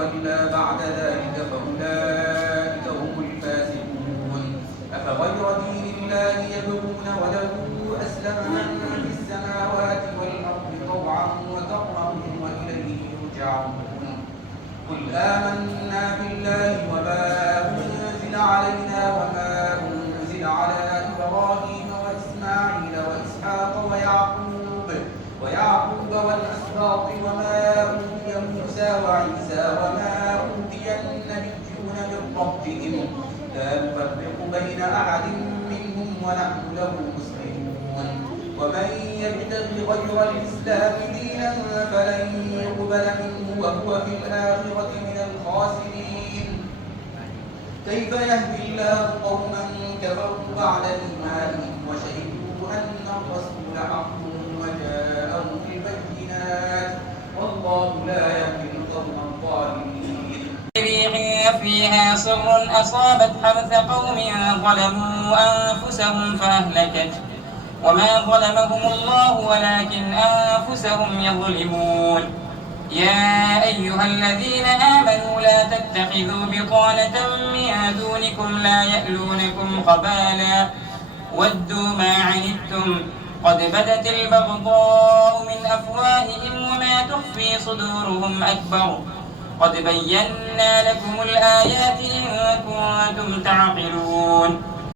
تولى بعد ذلك فأولئك هم الفاسقون. أفغير دين الله يبغون وله أسلم من في السماوات والأرض طوعا وكرها وإليه يرجعون. قل آمنا بالله وما أنزل علينا وما أنزل على إبراهيم وإسماعيل وإسحاق ويعقوب والأسباط وما أوتي موسى وعيسى وما أوتي النبيون من ربهم لا نفرق بين أحد منهم ونحن له مسلمون. ومن يبتغ غير الإسلام دينا فلن يقبل منه وهو في الآخرة من الخاسرين. كيف يهدي الله قوما كفروا بعد إيمانهم وشهدوا أن الرسول حق وجاءهم البينات والله لا يهدي القوم الظالمين. ريح فيها سر أصابت حرث قوم ظلموا أنفسهم فأهلكت وما ظلمهم الله ولكن أنفسهم يظلمون. يا أيها الذين آمنوا لا تتخذوا بطانة من دونكم لا يألونكم خبالا ودوا ما عنتم قد بدت البغضاء من أفواههم وما تخفي صدورهم أكبر قد بينا لكم الآيات إن كنتم تعقلون.